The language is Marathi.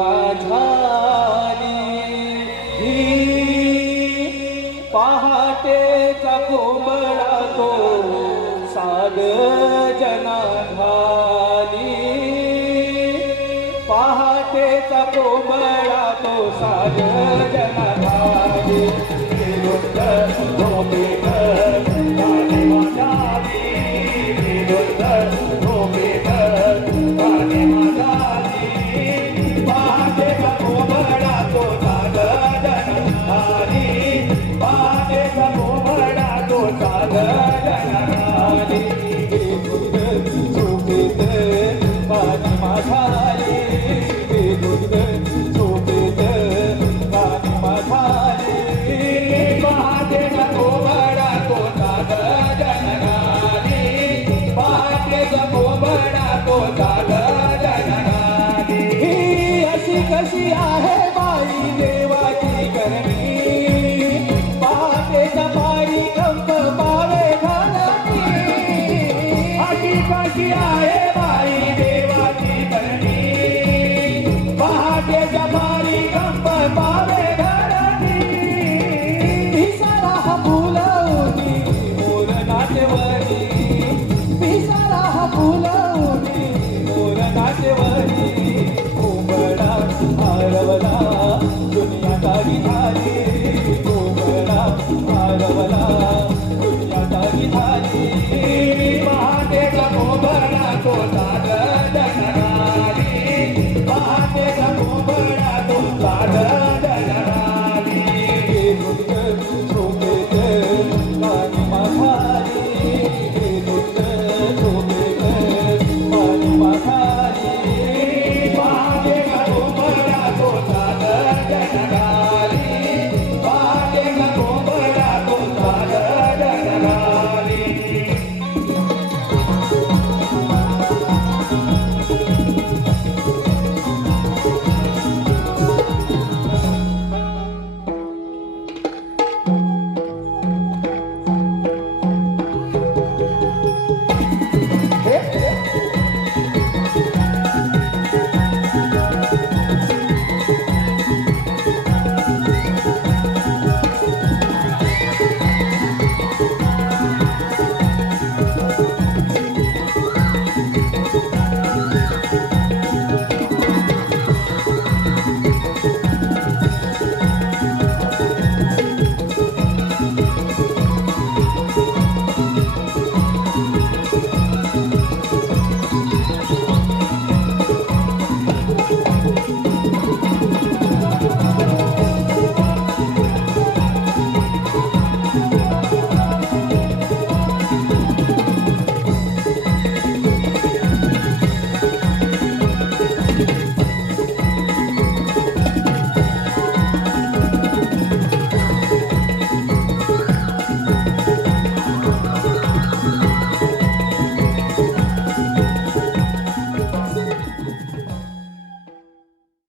माझाली पहाटे कोमळा तो साग जना झाली पहाटे तो की बाकी आए भाई Música